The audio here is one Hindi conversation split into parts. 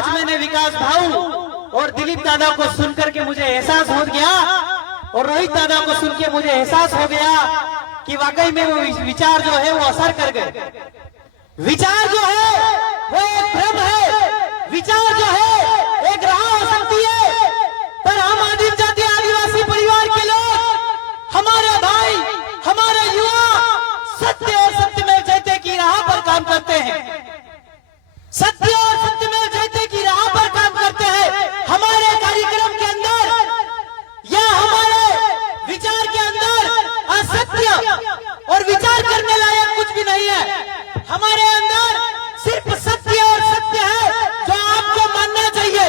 आज मैंने विकास भाऊ और दिलीप दादा को सुनकर के मुझे एहसास हो गया और रोहित दादा को सुन के मुझे एहसास हो गया कि वाकई में वो विचार जो है वो असर कर गए। विचार जो है वो एक भ्रम है, विचार जो है एक राह हो सकती है, पर हम आदिम जाति आदिवासी परिवार के लोग, हमारे भाई, हमारे युवा सत्य और सत्यमेव जयते की राह पर काम करते हैं। सत्य और सत्यमेव जयते की राह पर काम करते हैं। हमारे कार्यक्रम के अंदर या हमारे विचार के अंदर असत्य और विचार करने लायक कुछ भी नहीं है। हमारे अंदर सिर्फ सत्य और सत्य है जो आपको मानना चाहिए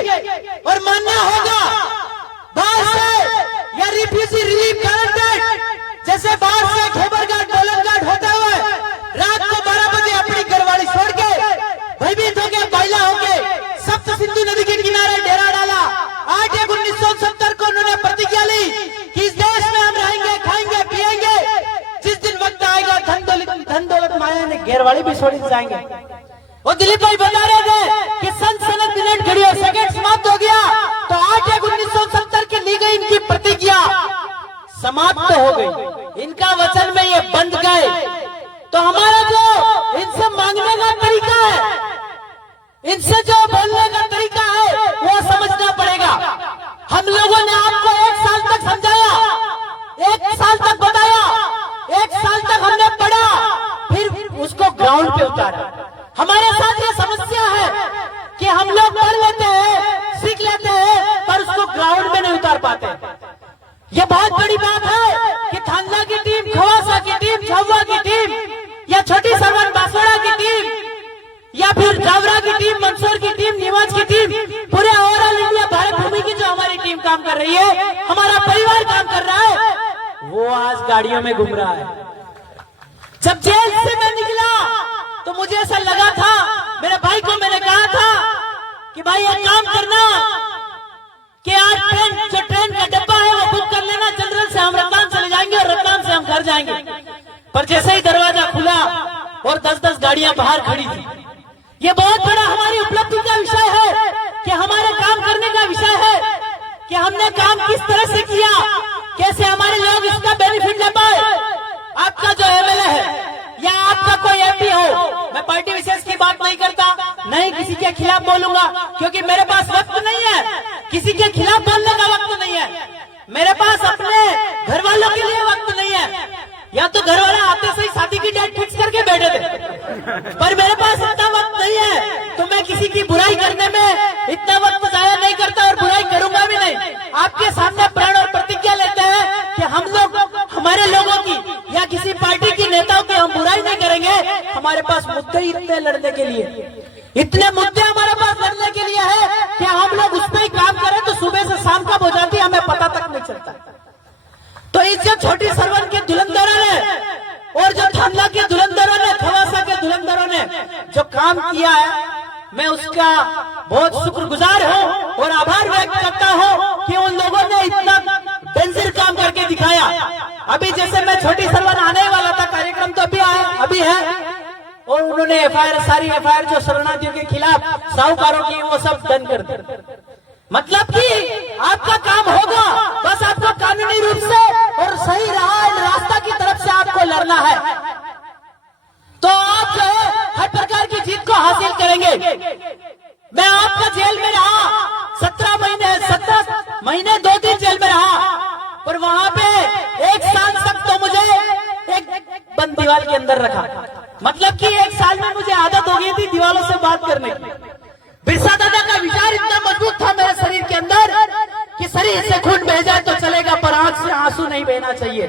और मानना होगा। बाहर से या रिफ्यूजी रिलीफ गारंटेड जैसे बाहर से खेबर घाट डोलन घाट होते हुए रात को 12 बजे अपनी घरवाली छोड़ के भयभीत होके बैला होके सप्त सिंधु नदी के किनारे डेरा डाला। 8/1/1970 को उन्होंने प्रतिज्ञा ली कि इस देश में हम रहेंगे, खाएंगे, पिएंगे। जिस दिन वक्त आएगा धन दौलत माया ने घेरवाली भी छोड़ जाएंगे। वो दिलीप भाई बता रहे थे कि सनसनत मिनट घड़ी और सेकंड समाप्त हो गया, तो 8/1/1970 की ली गई इनकी प्रतिज्ञा समाप्त हो गई। इनका वचन में ये बंध गए। तो हमारा जो इनसे मांगने का तरीका है, इनसे जो बोलने का तरीका है वो समझना पड़ेगा। हम लोगों ने आपको 1 साल तक समझाया, 1 साल तक बताया, 1 साल तक हमने पढ़ा, फिर उसको ग्राउंड पे उतारा। हमारे साथ ये समस्या है कि हम लोग पढ़ लेते हैं, सीख लेते हैं, पर उसको ग्राउंड में नहीं उतार पाते। ये बहुत बड़ी बात है कि थांगला की टीम, खवासा की टीम, झाबुआ की टीम या छोटी सरवन बांसवाड़ा की टीम या फिर जावरा की टीम, मंदसौर की टीम, नीमच की टीम, पूरे ओवरऑल इंडिया भारत भूमि की जो हमारी टीम काम कर रही है, हमारा परिवार काम कर रहा है, वो आज गाड़ियों में घूम रहा है। जब जेल से मैं निकला तो मुझे ऐसा लगा था, मेरे भाई को मैंने कहा था कि भाई एक काम करना कि आज ट्रेन का डब्बा है वो बुक कर लेना, जनरल से हम रतलाम चले जाएंगे और रतलाम से हम घर जाएंगे। पर जैसे ही दरवाजा खुला और 10-10 गाड़ियां बाहर खड़ी थी। ये बहुत बड़ा हमारी उपलब्धि का विषय है कि हमारे काम करने का विषय है कि हमने काम किस तरह से किया, कैसे हमारे लोग इसका बेनिफिट ले पाए। आपका जो एमएलए है या आपका कोई एमपी हो, मैं पार्टी विशेष की बात नहीं करता, नहीं किसी के खिलाफ बोलूंगा, क्योंकि मेरे पास वक्त नहीं है, किसी के खिलाफ बोलने का वक्त नहीं है। मेरे पास अपने घर वालों के लिए वक्त नहीं है। या तो घर वाला आते से ही शादी की डेट फिक्स करके बैठे थे, पर मेरे पास इतना वक्त नहीं है, तो मैं किसी की बुराई करने में इतना वक्त जाया नहीं करता और बुराई करूंगा भी नहीं। आपके सामने प्रण और प्रतिज्ञा लेते हैं कि हम लोग हमारे लोगों की या किसी पार्टी की नेताओं की हम बुराई नहीं करेंगे। हमारे पास मुद्दे ही इतने लड़ने के लिए, इतने मुद्दे हमारे पास लड़ने के लिए है कि हम लोग उस पर ही काम करें तो सुबह से शाम कब हो जाती है हमें पता तक नहीं चलता। तो इस जो छोटी सरवन के धुरंधरों ने और जो थांगला के धुरंधरों ने, खवासा के धुरंधरों ने जो काम किया है, मैं उसका बहुत शुक्रगुजार हूँ और आभार व्यक्त करता हूँ कि उन लोगों ने इतना डेंजर काम करके दिखाया। अभी जैसे मैं छोटी सरवन आने वाला था, कार्यक्रम तो अभी है और उन्होंने एफआईआर, सारी एफआईआर जो शरणार्थियों के खिलाफ साहूकारों की, वो सब डन कर दी। मतलब कि आपका काम होगा, बस आपको कानूनी रूप से और सही रास्ता की तरफ से आपको लड़ना है, तो आप जो है हर प्रकार की जीत को हासिल करेंगे। मैं आपका जेल में रहा 17 महीने 2 दिन जेल में रहा, पर वहां पे 1 साल तक तो मुझे एक बंद दीवार के अंदर रखा। मतलब कि 1 साल में मुझे आदत हो गई थी दीवारों से बात करने की। बिरसा दादा का विचार इतना मजबूत था मेरे शरीर के अंदर कि शरीर से खून बह जाए तो चलेगा, पर आंख से आंसू नहीं बहना चाहिए।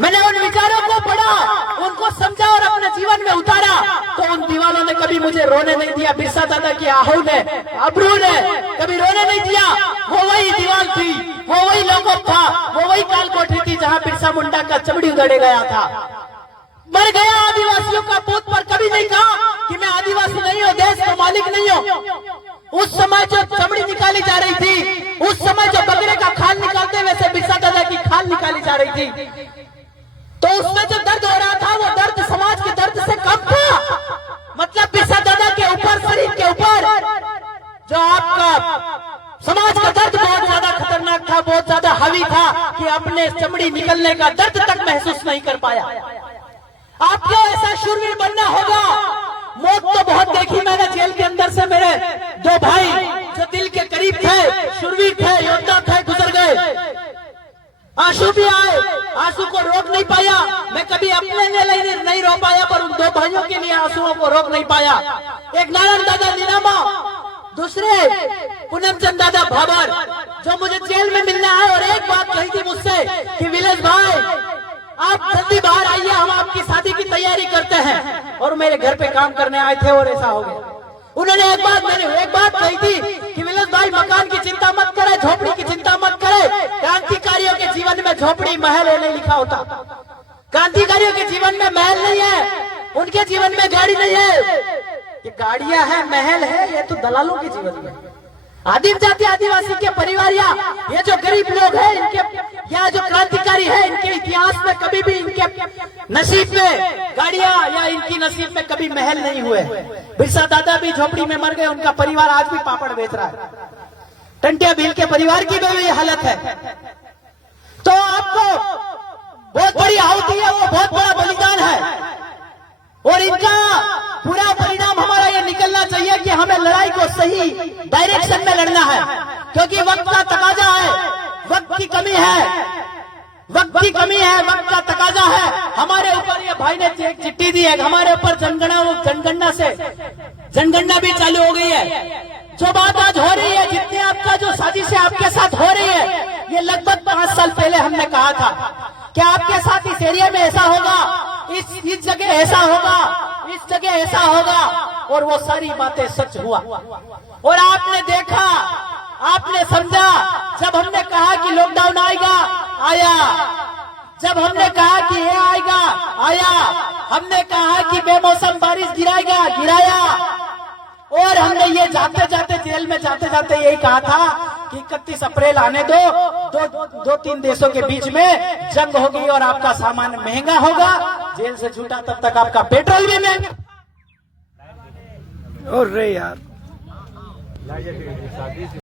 मैंने उन विचारों को पढ़ा, उनको समझा और अपने जीवन में उतारा, तो उन दीवारों ने कभी मुझे रोने नहीं दिया। बिरसा दादा की आहू ने, अबरू ने कभी रोने नहीं दिया। वो वही दीवार थी, वो वही लोगों था, वो वही काल कोठरी थी जहाँ बिरसा मुंडा का चमड़ी उधेड़े गया था। मर गया आदिवासियों का पूत, पर कभी नहीं कहा कि मैं आदिवासी नहीं हूँ, देश का मालिक नहीं हूँ। उस समय जो चमड़ी निकाली जा रही थी, उस समय जो बकरे का खाल निकालते वैसे बिरसा दादा की खाल निकाली जा रही थी, तो उसमें जो दर्द हो रहा था वो दर्द समाज के दर्द से कम था। मतलब बिरसा दादा के ऊपर, शरीर के ऊपर जो आपका समाज का दर्द बहुत ज्यादा खतरनाक था, बहुत ज्यादा हावी था कि अपने चमड़ी निकलने का दर्द तक महसूस नहीं कर पाया। आपको ऐसा शूरवीर बनना होगा। मौत तो बहुत देखी मैंने जेल के अंदर से। मेरे दो भाई जो दिल के करीब थे, शूरवीर थे, योद्धा थे, गुजर गए। आंसू भी आए, आंसू को रोक नहीं पाया। मैं कभी अपने लिए नहीं रो पाया, पर उन दो भाइयों के लिए आंसुओं को रोक नहीं पाया। एक नारायण दादा नीनामा, दूसरे पूनमचंद दादा भाबर, जो मुझे जेल में मिलना है। और एक बात कही थी मुझसे कि विलेश भाई आप जल्दी बाहर आइए, हम आपकी शादी की तैयारी करते हैं। और मेरे घर पे काम करने आए थे और ऐसा हो गया। उन्होंने एक बात कही थी कि विलेश भाई मकान की चिंता मत करे, झोपड़ी की चिंता मत करे। क्रांतिकारियों के जीवन में झोपड़ी महल नहीं लिखा होता। क्रांतिकारियों के जीवन में महल नहीं है, उनके जीवन में गाड़ी नहीं है। ये गाड़ियां है, महल है, ये तो दलालों के जीवन में। आदिम जाति आदिवासी के परिवार या ये जो गरीब लोग हैं, इनके या जो क्रांतिकारी है, इनके इतिहास में कभी भी इनके नसीब में गाड़ियां या इनकी नसीब में कभी महल नहीं हुए। बिरसा दादा भी झोपड़ी में मर गए, उनका परिवार आज भी पापड़ बेच रहा है। टंटिया भील के परिवार की भी यही हालत है। तो आपको बहुत बड़ी आहुति है, वो बहुत बड़ा बलिदान है। और इनका पूरा परिणाम हमारा ये निकलना चाहिए कि हमें लड़ाई को सही डायरेक्शन में लड़ना है, क्योंकि वक्त का तकाजा है, वक्त की कमी है, वक्त की कमी है, वक्त का तकाजा है। हमारे ऊपर ये भाई ने एक चिट्ठी दी है, हमारे ऊपर जनगणना भी चालू हो गई है। जो बात आज हो रही है, जितने आपका जो साजिशें आपके साथ हो रही है, ये लगभग 5 साल पहले हमने कहा था कि आपके साथ इस एरिया में ऐसा होगा, इस जगह ऐसा होगा, इस जगह ऐसा होगा। और वो सारी बातें सच हुआ। और आपने देखा, आपने समझा। जब हमने कहा कि लॉकडाउन आएगा, आया। जब हमने कहा कि ये आएगा, आया। हमने कहा कि बेमौसम बारिश गिराएगा, गिराया। और हमने ये जाते जाते जेल में जाते जाते यही कहा था कि 31 अप्रैल आने दो 3 देशों के बीच में जंग होगी और आपका सामान महंगा होगा। जेल से छूटा तब तक आपका पेट्रोल भी महंगा। और रे यार